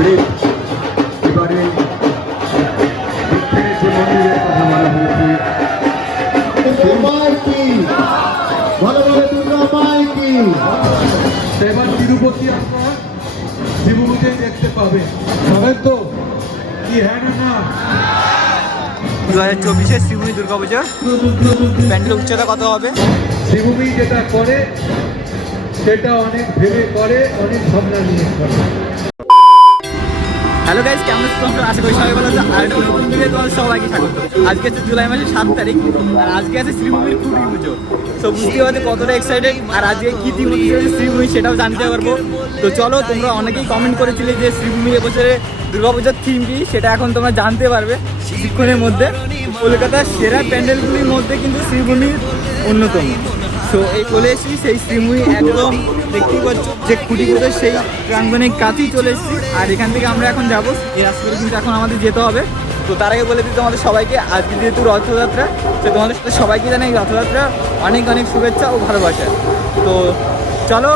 Bridge এবারে দক্ষিণের যে মন্দিরের কথা বলা হয়েছে মাইকি ভালো ভালো দুর্গা তো এবার তিরুপতি আপনার শিবভূমিতে দেখতে পাবেন। পাবেন তো? কি হ্যাঁ না দু হাজার চব্বিশে শ্রীভূমি দুর্গাপুজোর প্যান্ডেল উচ্চতা কত হবে? শিবভূমি যেটা করে সেটা অনেক ভেবে করে অনেক ভাবনা নিয়ে করে। হ্যালো গাইজ কেমন আছো তোমরা? আশা করি সবাই ভালো আছো আর তোমাদের সবাইকে স্বাগত। আজকে হচ্ছে জুলাই মাসের সাত তারিখ। আর আজকে আছে শ্রীভূমির কুটি পুজো। তো বুঝতে পারছি কতটা এক্সাইটেড আর আজকে কী হচ্ছে শ্রীভূমি সেটাও জানতে পারব। তো চলো, তোমরা অনেকেই কমেন্ট করেছিলে যে শ্রীভূমি এবছরে দুর্গাপূজার থিম কি? সেটা এখন তোমরা জানতে পারবে কিছুক্ষণের মধ্যে। কলকাতার সেরা প্যান্ডেলগুলির মধ্যে কিন্তু শ্রীভূমির অন্যতম। তো এই চলে এসেছি, সেই শ্রীভূমি একদম দেখতেই পাচ্ছ যে খুঁটি পুজোর সেই প্রাঙ্গণের কাছেই চলে এসেছি। আর এখান থেকে আমরা এখন যাব, এই রাস্তা করে কিন্তু এখন আমাদের যেতে হবে। তো তার আগে বলে দিই তোমাদের সবাইকে, আজকে যেহেতু রথযাত্রা, তো তোমাদের সাথে সবাইকে জানাই রথযাত্রা, অনেক অনেক শুভেচ্ছা ও ভালোবাসা। তো চলো,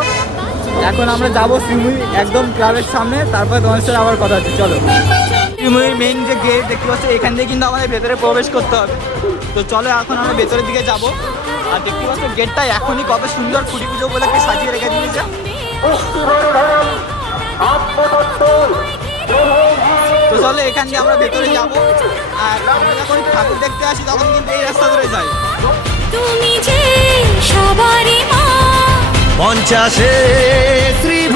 এখন আমরা যাব শ্রীভূমি একদম ক্লাবের সামনে, তারপরে তোমাদের সাথে আবার কথা হচ্ছে, চলো। শ্রীভূমির মেইন যে গেট দেখতে পাচ্ছ, এখান থেকে কিন্তু আমাদের ভেতরে প্রবেশ করতে হবে। তো চলো, এখন আমরা ভেতরের দিকে যাব। আর দেখতে পাচ্ছ গেটটা এখনই কত সুন্দর কুড়ি পুজো উপলক্ষে সাজিয়ে রেখে দিয়েছে। তো চলো এখান দিয়ে আমরা ভেতরে যাব। আর আমরা যখন ঠাকুর দেখতে আসি তখন কিন্তু এই রাস্তা ধরে যাই। তুমি যে সবারই মা। পঞ্চাশে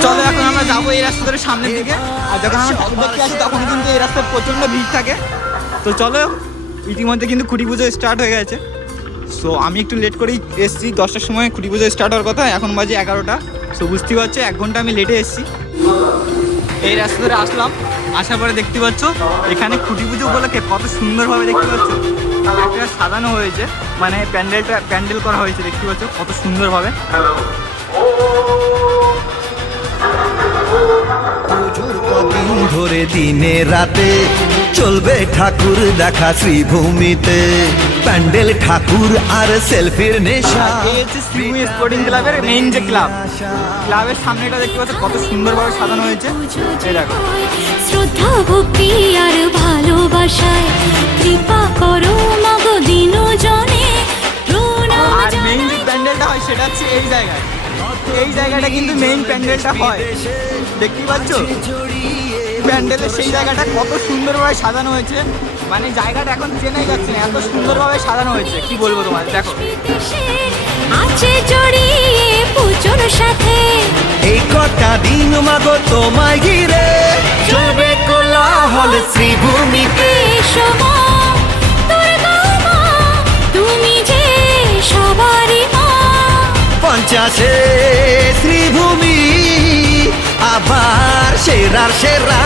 চলো এখন আমরা যাব এই রাস্তা ধরে সামনের দিকে। আর যখন আমরা ঠাকুর দেখতে আসি তখন কিন্তু এই রাস্তায় প্রচণ্ড ভিড় থাকে। তো চলো ইতিমধ্যে কিন্তু খুঁটি পুজো স্টার্ট হয়ে গেছে। সো আমি একটু লেট করেই এসেছি। দশটার সময় খুঁটি পুজো স্টার্ট হওয়ার কথা। এখন বাজে এগারোটা। সো বুঝতেই পারছ, এক ঘণ্টা আমি লেটে এসেছি। এই রাস্তা ধরে আসলাম। আসার পরে দেখতে পাচ্ছ, এখানে খুঁটি পুজো উপলক্ষে কত সুন্দরভাবে দেখতে পাচ্ছ। সাজানো হয়েছে। মানে প্যান্ডেলটা, প্যান্ডেল করা হয়েছে, দেখতে পাচ্ছ, কত সুন্দরভাবে। কদিন ধরে দিনে রাতে চলবে ঠাকুর দেখা শ্রীভূমিতে। প্যান্ডেল ঠাকুর আর সেলফির নেশা। শ্রীভূমি স্পোর্টিং ক্লাবের মেইন যে ক্লাব ক্লাবের সামনেটা দেখতে পাচ্ছ কত সুন্দরভাবে সাজানো হয়েছে। এই দেখো। শ্রদ্ধা ভক্তি আর ভালোবাসায় কৃপা করো মগ দিন জনে আর মেইন যে প্যান্ডেলটা হয় সেটা হচ্ছে এই জায়গায়। এই জায়গাটা কিন্তু মেইন প্যান্ডেলটা হয়। দেখতেই পাচ্ছ? প্যান্ডেলের সেই জায়গাটা কত সুন্দরভাবে সাজানো হয়েছে। মানে জায়গাটা এখন চেনাই যাচ্ছে না এত সুন্দরভাবে সাজানো হয়েছে। কি বলব তোমার দেখো। আছে জড়িয়ে পুজোর সাথে এই কটা দিন মাগো তোমায় ঘিরে চলবে কোলাহল শ্রীভূমিতে। তুমি যে সবারই পঞ্চাশে আবার সেরার সেরা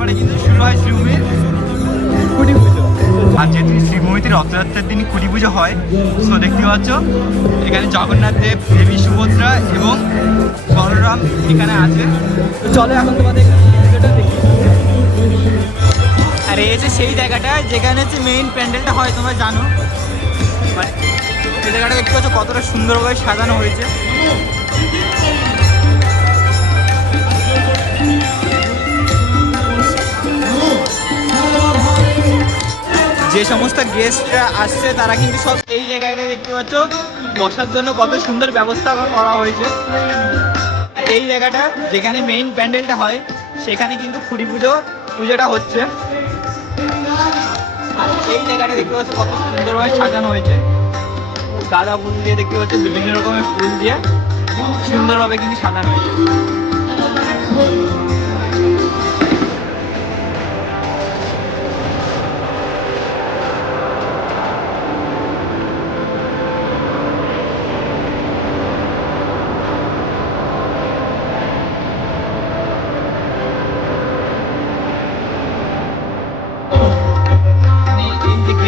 তারপরে কিন্তু শুরু হয় শ্রীভূমির কুটি পুজো। আর যেহেতু শ্রীভূমিতে রথযাত্রার দিন কুটি পুজো হয় তো দেখতে পাচ্ছ এখানে জগন্নাথ দেব দেবী সুভদ্রা এবং বলরাম এখানে আছে। তো চলো এখন তোমাদের আর এই হচ্ছে সেই জায়গাটা যেখানে হচ্ছে মেইন প্যান্ডেলটা হয় তোমরা জানো। মানে এই জায়গাটা দেখতে পাচ্ছ কতটা সুন্দরভাবে সাজানো হয়েছে। যে সমস্ত গেস্টরা আসছে, তারা কিন্তু সব এই জায়গাটা দেখতে পাচ্ছ, বসার জন্য কত সুন্দর ব্যবস্থা করা হয়েছে। এই জায়গাটা যেখানে মেইন প্যান্ডেলটা হয়, সেখানে কিন্তু খুঁড়ি পুজো, পুজোটা হচ্ছে। এই জায়গাটা দেখতে পাচ্ছ, কত সুন্দরভাবে সাজানো হয়েছে। গাঁদা ফুল দিয়ে দেখতে পাচ্ছ, বিভিন্ন রকমের ফুল দিয়ে সুন্দরভাবে কিন্তু সাজানো হয়েছে।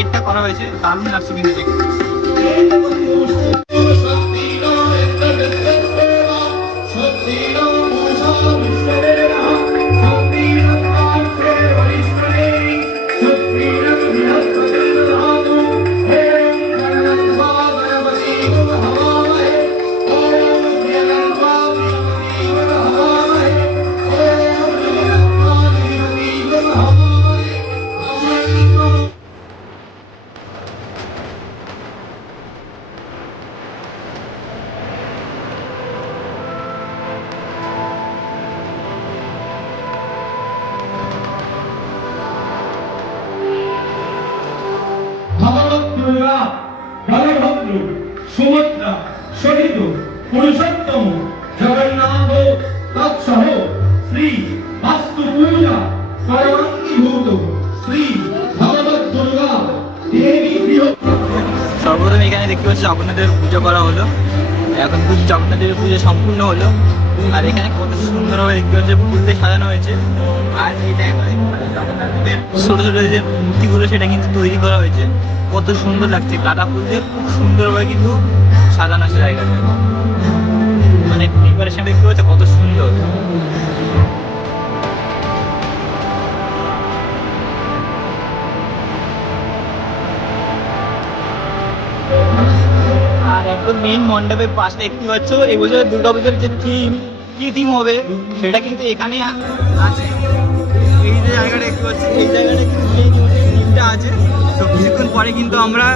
গেটটা করা হয়েছে দারুণ লাগছে কিন্তু দেখতে জগন্নাথের পুজো সম্পূর্ণ হলো। আর এখানে কত সুন্দরভাবে দেখতে পাচ্ছি ফুল দিয়ে সাজানো হয়েছে। আর এটা ছোট ছোট যে মূর্তিগুলো, সেটা কিন্তু তৈরি করা হয়েছে। কত সুন্দর লাগছে, গাঁদা ফুল দিয়ে খুব সুন্দরভাবে কিন্তু সাজানো আছে জায়গাটা। মানে প্রিপারেশন দেখতে পাচ্ছে কত সুন্দর। একদম মেইন মণ্ডপের পাশে দেখতে পাচ্ছ এবছর দুর্গাপুজোর যে থিম কি থিম হবে, সেটা কিন্তু এখানে আছে। এই যে জায়গাটা দেখতে পাচ্ছি, এই জায়গাটা থিমটা আছে। তো কিছুক্ষণ পরে কিন্তু আমরা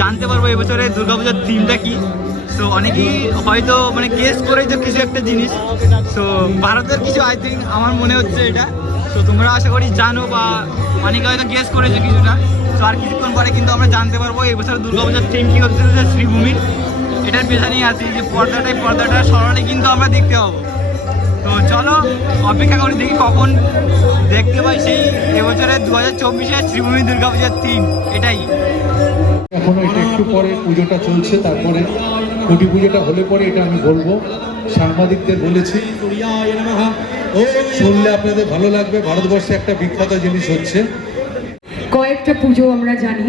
জানতে পারব এবছরের দুর্গাপুজোর থিমটা কি। তো অনেকেই হয়তো মানে গেস করে যে কিছু একটা জিনিস। তো ভারতের কিছু আই থিঙ্ক আমার মনে হচ্ছে এটা। তো তোমরা আশা করি জানো বা অনেকে হয়তো গেস করেছ কিছুটা। তো আর কিছুক্ষণ পরে কিন্তু আমরা জানতে পারব এবছর দুর্গাপূজার থিম কি হচ্ছে শ্রীভূমির। এটার পেছনেই আছে যে পর্দাটাই পর্দাটা সরালে কিন্তু আমরা দেখতে পাবো। তো চলো অপেক্ষা করি দেখি কখন দেখতে পাই সেই এবছরের দু হাজার চব্বিশে শ্রীভূমি দুর্গাপূজার থিম এটাই। এখনও এটা একটু পরে পুজোটা চলছে তারপরে কুটি পুজোটা হলে পরে এটা আমি বলব। সাংবাদিকদের বলেছি শুনলে আপনাদের ভালো লাগবে ভারতবর্ষে একটা বিখ্যাত জিনিস হচ্ছে। কয়েকটা পুজো আমরা জানি।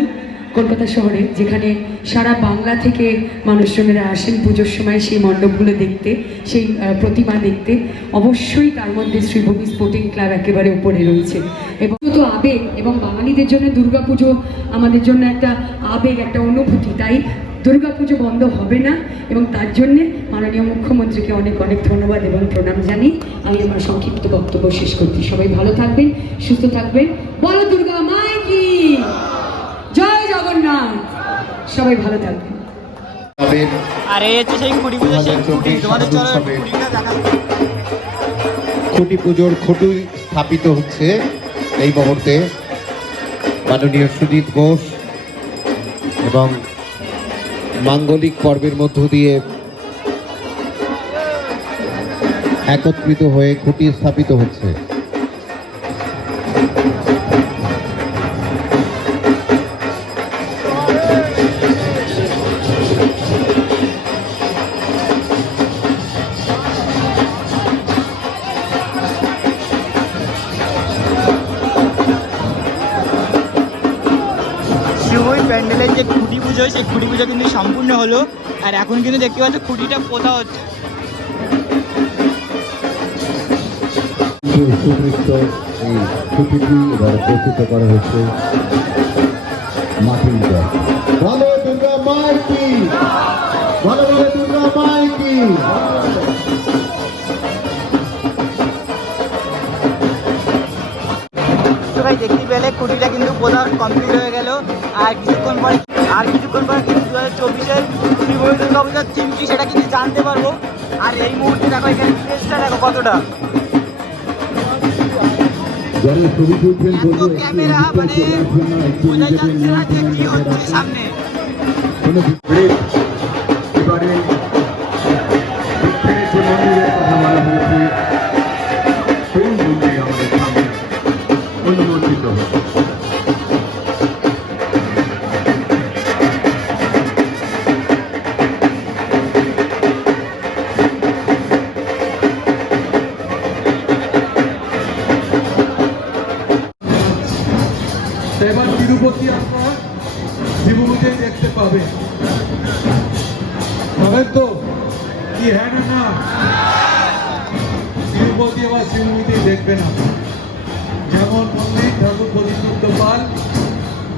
কলকাতা শহরে, যেখানে সারা বাংলা থেকে মানুষজনেরা আসেন পুজোর সময় সেই মণ্ডপগুলো দেখতে, সেই প্রতিমা দেখতে। অবশ্যই তার মধ্যে শ্রীভূমি স্পোর্টিং ক্লাব একেবারে উপরে রয়েছে। এবং তো আবেগ এবং বাঙালিদের জন্য দুর্গাপুজো আমাদের জন্য একটা আবেগ, একটা অনুভূতি, তাই দুর্গাপুজো বন্ধ হবে না। এবং তার জন্যে মাননীয় মুখ্যমন্ত্রীকে অনেক অনেক ধন্যবাদ এবং প্রণাম জানি আমি আমার সংক্ষিপ্ত বক্তব্য শেষ করছি। সবাই ভালো থাকবেন, সুস্থ থাকবেন। বলো দুর্গা মাই! সবাই ভালো থাকবেন তাদের হচ্ছে সেই কুড়ি পুজো সেই কুড়ি তোমাদের চলো কুড়িটা দেখা খুঁটি পুজোর খুঁটি স্থাপিত হচ্ছে এই মুহূর্তে। মাননীয় সুদীপ ঘোষ এবং মাঙ্গলিক পর্বের মধ্য দিয়ে একত্রিত হয়ে খুঁটি স্থাপিত হচ্ছে। পুজো সেই খুঁটি পুজো কিন্তু সম্পূর্ণ হলো। আর এখন কিন্তু দেখতে পাচ্ছ খুঁটিটা পোতা হচ্ছে। সুবৃত্ত এই ছুটিটি এবার প্রস্তুত করা হচ্ছে মাটির ভালো দুর্গা মায়ের ভালো ভালো দুর্গা মায়ের তো ভাই দেখতে পেলে খুঁটিটা কিন্তু পোতা কমপ্লিট হয়ে গেল। আর কিছুক্ষণ পরে আর কিছুক্ষণ পরে কিন্তু দু হাজার চব্বিশের টিম কি সেটা কিন্তু জানতে পারব। আর এই মুহূর্তে দেখো এখানে দেখো কতটা। ক্যামেরা মানে বোঝা যাচ্ছে না যে কি হচ্ছে সামনে।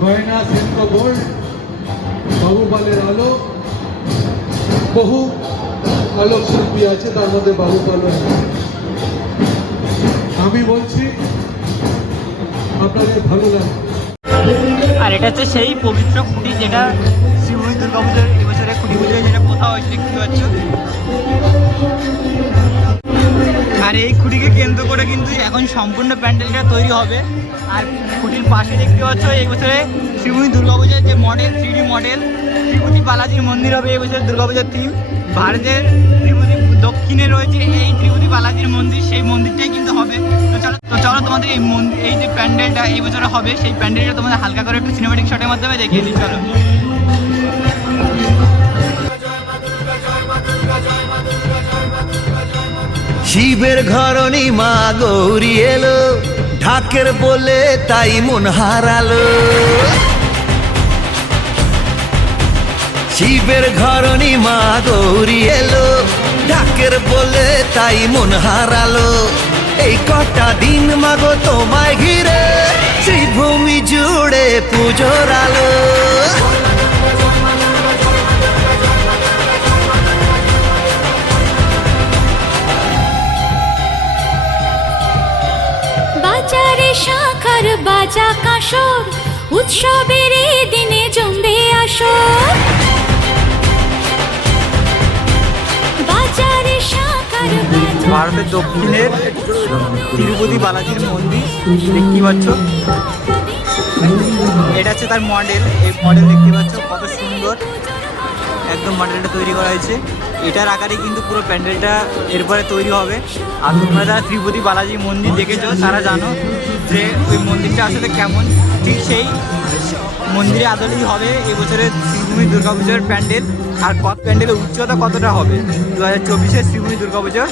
গয়না সেন্দ্র গোল্ড বাবুপালের আলো, বহু আলোক শিল্পী আছে, তার মধ্যে বাবুপালও আমি বলছি, আপনাদের ভালো লাগবে আর এটা হচ্ছে সেই পবিত্র খুঁটি যেটা শিবভূমি দুর্গা পুজোর এবছরে খুঁটি পুজোয় যেটা কোথাও হয়েছে, দেখতে পাচ্ছ? আর এই খুঁটিকে কেন্দ্র করে কিন্তু এখন সম্পূর্ণ প্যান্ডেলটা তৈরি হবে। আর খুঁটির পাশে দেখতে পাচ্ছ এই বছরে শিবভূমি দুর্গা পুজোর যে মডেল থ্রি মডেল ত্রিপুতি বালাজির মন্দির হবে এই বছর দুর্গা পুজোর থিম ভারতের ত্রিপুতি দক্ষিণে রয়েছে এই ত্রিপুতি বালাজির মন্দির, সেই মন্দিরটাই কিন্তু হবে। তো চলো তো চলো তোমাদের এই মন্দির এই যে প্যান্ডেলটা এই বছরে হবে, সেই প্যান্ডেলটা তোমাদের হালকা করে একটু সিনেমেটিক শটের মাধ্যমে দেখিয়ে দিই, চলো। শিবের ঘরণী মা গৌরী এলো। ঢাকের বলে তাই মন হারালো। শিবের ঘরণী মা গৌরী এলো, ঢাকের বলে তাই মন হারালো। এই কটা দিন মাগো তোমায় ঘিরে, শ্রীভূমি জুড়ে পুজোর আলো। বাজা কাসর উৎসবের দিনে জমবে আসর। বাজারে ভারতের দক্ষিণের তিরুপতি বালাজির মন্দির দেখতে পাচ্ছ। এটা হচ্ছে তার মডেল এই মডেল দেখতে পাচ্ছ, কত সুন্দর। একদম মডেলটা তৈরি করা হয়েছে। এটার আকারে কিন্তু পুরো প্যান্ডেলটা এরপরে তৈরি হবে। আর তোমরা যারা ত্রিপতি বালাজি মন্দির দেখেছ, তারা জানো যে ওই মন্দিরটা আসলে কেমন, ঠিক সেই মন্দিরে আদলেই হবে, এবছরের শ্রীভূমি দুর্গাপুজোর প্যান্ডেল। আর কত প্যান্ডেলের উচ্চতা কতটা হবে? দু হাজার চব্বিশের শ্রীভূমি দুর্গাপুজোর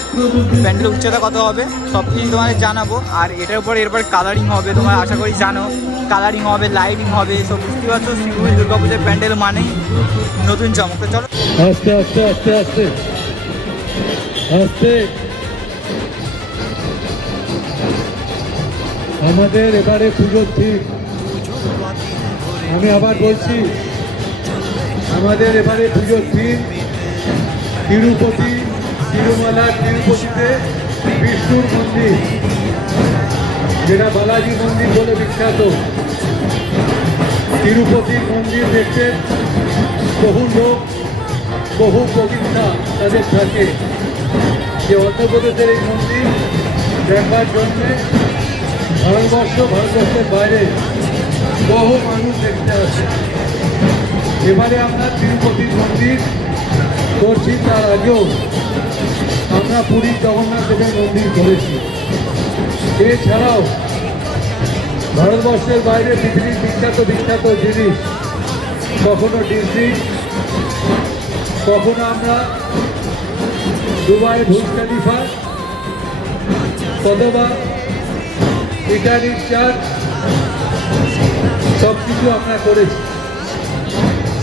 প্যান্ডেলের উচ্চতা কত হবে? সব কিছু তোমাদের জানাব। আর এটার উপর এরপর কালারিং হবে, তোমার আশা করি জানো। কালারিং হবে লাইটিং হবে, সব বুঝতে পারছ, শ্রীভূমি দুর্গাপুজোর প্যান্ডেল মানেই নতুন চমক। তো চলো। আস্তে আস্তে আস্তে আস্তে। আস্তে। আমাদের এবারে পুজোর ঠিক আমি আবার বলছি, আমাদের এবারে পুজোর থিম তিরুপতি, তিরুমালা, তিরুপতিতে বিষ্ণুর মন্দির, যেটা বালাজি মন্দির বলে বিখ্যাত। তিরুপতির মন্দির দেখতে বহু লোক, বহু প্রতীক্ষা তাদের থাকে। যে অন্ধ্রপ্রদেশের এই মন্দির দেখবার জন্যে ভারতবর্ষ, ভারতবর্ষের বাইরে বহু মানুষ দেখতে আসে। এবারে আমরা তিরুপতির মন্দির করছি, তার আগেও আমরা পুরীর জগন্নাথ মন্দির করেছি। এছাড়াও ভারতবর্ষের বাইরে পৃথিবীর বিখ্যাত বিখ্যাত জিনিস কখনো ডিসনি কখনো আমরা দুবাই ভুজ খালিফা, অথবা ইটালির চার্চ সব কিছু আমরা করেছি।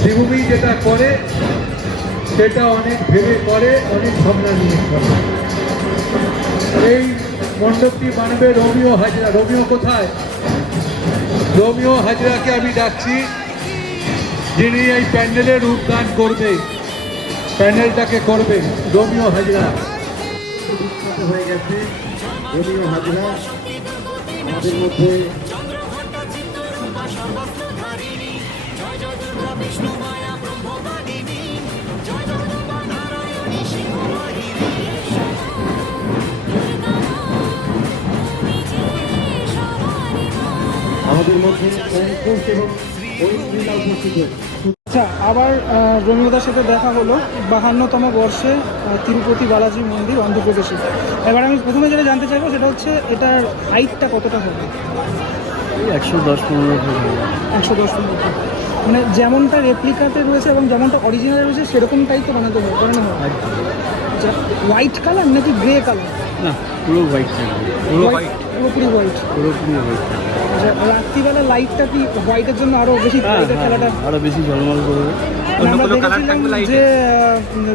শ্রীভূমি যেটা করে, সেটা অনেক ভেবে করে, অনেক ভাবনা নিয়ে করে। এই মণ্ডপটি মানবে রোমিও হাজরা। রোমিও কোথায়? রোমিও হাজরাকে আমি ডাকছি, যিনি এই প্যান্ডেলের উদ্যান করবে। প্যান্ডেলটাকে করবে, রোমিও হাজরা। হয়ে গেছে রোমিও হাজরা। আমাদের মধ্যে এবং আচ্ছা আবার রমিদার সাথে দেখা হলো বাহান্নতম বর্ষে তিরুপতি বালাজি মন্দির অন্ধ্রপ্রদেশে। এবার আমি প্রথমে যেটা জানতে চাইব সেটা হচ্ছে এটার হাইটটা কতটা হবে? একশো দশ পনেরো একশো দশ পনেরো মানে যেমনটা রেপ্লিকাতে রয়েছে এবং যেমনটা অরিজিনাল রয়েছে সেরকমটাই তো বানাতে হবে বানানো হয় আচ্ছা হোয়াইট কালার নাকি গ্রে কালার না পুরো হোয়াইট থাকবে। পুরো হোয়াইট পুরোপুরি হোয়াইট পুরোপুরি হোয়াইট আচ্ছা রাত্রিবেলা লাইটটা কি হোয়াইটের জন্য আরও বেশি হ্যাঁ খেলাটা? আরও বেশি ঝলমল করবে। মানে আমরা দেখেছিলাম যে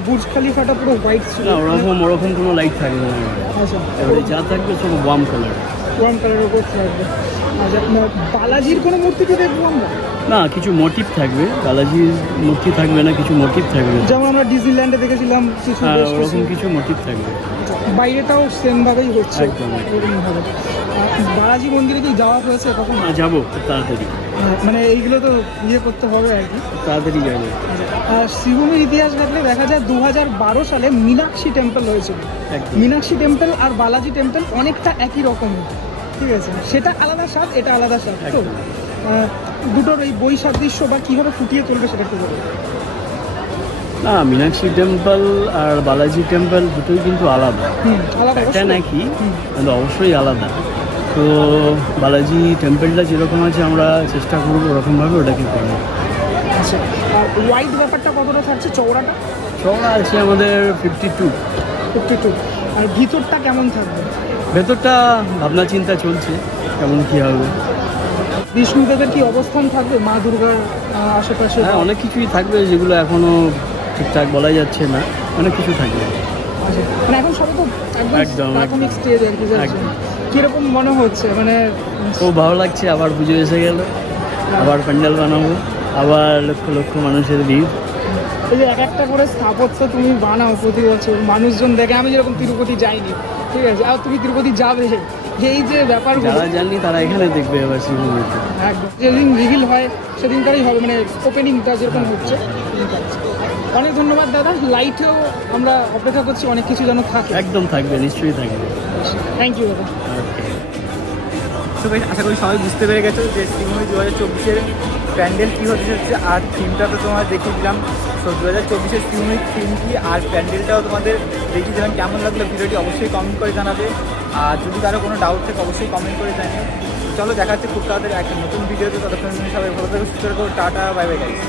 বুর্জ খালিফাটা পুরো হোয়াইট ছিল। না ওরকম ওরকম কোনো লাইট থাকবে না আচ্ছা। এবারে যা থাকবে সব ওয়ার্ম কালার ওয়ার্ম কালারের উপর থাকবে। আচ্ছা বালাজির কোনো মূর্তি কি দেখব আমরা? না কিছু মোটিভ থাকবে। বালাজির মূর্তি থাকবে না কিছু মোটিভ থাকবে যেমন আমরা ডিজনিল্যান্ডে দেখেছিলাম কিছু হ্যাঁ বেশ কিছু- ওরকম কিছু মোটিভ থাকবে। বাইরেটাও সেম ভাবেই হচ্ছে। একদম, বালাজি মন্দিরে কি যাওয়া হয়েছে কখন? যাব তাড়াতাড়ি। হ্যাঁ, মানে এইগুলো তো ইয়ে করতে হবে আর কি। তাড়াতাড়ি যাব। আর শ্রীভূমির ইতিহাস ঘাটলে দেখা যায় দু হাজার বারো সালে মীনাক্ষী টেম্পল হয়েছিল। মীনাক্ষী টেম্পল আর বালাজি টেম্পল অনেকটা একই রকমের ঠিক আছে? সেটা আলাদা স্বাদ এটা আলাদা স্বাদ। তো দুটোর এই বই সাদৃশ্য বা কীভাবে ফুটিয়ে তুলবে সেটা একটু না মীনাক্ষী টেম্পল আর বালাজি টেম্পল দুটোই কিন্তু আলাদা। হুম নাকি অবশ্যই। কিন্তু অবশ্যই আলাদা। তো বালাজি টেম্পলটা যেরকম আছে আমরা চেষ্টা করব ওরকমভাবে ওটাকে করব আচ্ছা আর হোয়াইট ব্যাপারটা কতটা থাকছে চওড়াটা? চওড়া আছে আমাদের ফিফটি টু ফিফটি টু আর ভিতরটা কেমন থাকবে? ভেতরটা ভাবনা চিন্তা চলছে কেমন কী হবে। বিষ্ণুদেবের কি অবস্থান থাকবে? মা দুর্গার আশেপাশে? হ্যাঁ অনেক কিছুই থাকবে যেগুলো এখনও ঠিকঠাক বলা যাচ্ছে না অনেক কিছু থাকবে মানে এখন সবে তো একদম একদম, প্রাথমিক। স্টেজ আর কি। কীরকম মনে হচ্ছে? মানে খুব ভালো লাগছে আবার পুজো এসে গেল আবার প্যান্ডেল বানাবো আবার লক্ষ লক্ষ মানুষের ভিড়। এই যে এক একটা করে স্থাপত্য তুমি বানাও প্রতি বছর মানুষজন দেখে আমি যেরকম তিরুপতি যাইনি ঠিক আছে? আর তুমি তিরুপতি যাবে? এই যে ব্যাপারগুলো যারা জাননি তারা এখানে দেখবে এবার শ্রীভূমিতে একদম। যেদিন রিভিল হয় সেদিনকারই হবে মানে ওপেনিংটা যেরকম হচ্ছে। অনেক ধন্যবাদ দাদা। লাইটেও আমরা অপেক্ষা করছি অনেক কিছু যেন থাকে। একদম থাকবে নিশ্চয়ই থাকবে। থ্যাংক ইউ দাদা। তো বেশ আশা করি সবাই বুঝতে পেরে গেছো যে শ্রীভূমি দু হাজার চব্বিশের প্যান্ডেল কী হতে চলছে আর থিমটা তো তোমার দেখিয়ে দিলাম। তো দু হাজার চব্বিশের শ্রীভূমির থিম কি আর প্যান্ডেলটাও তোমাদের দেখিয়ে দিলাম। কেমন লাগল ভিডিওটি অবশ্যই কমেন্ট করে জানাবে। আর যদি কারও কোনো ডাউট থাকে অবশ্যই কমেন্ট করে জানিও। চলো দেখা যাচ্ছে খুব তাড়াতাড়ি একটা নতুন ভিডিওতে। ততক্ষণ সবাই ভালো থাকবে সুস্থ টাটা বাই বাই গাইস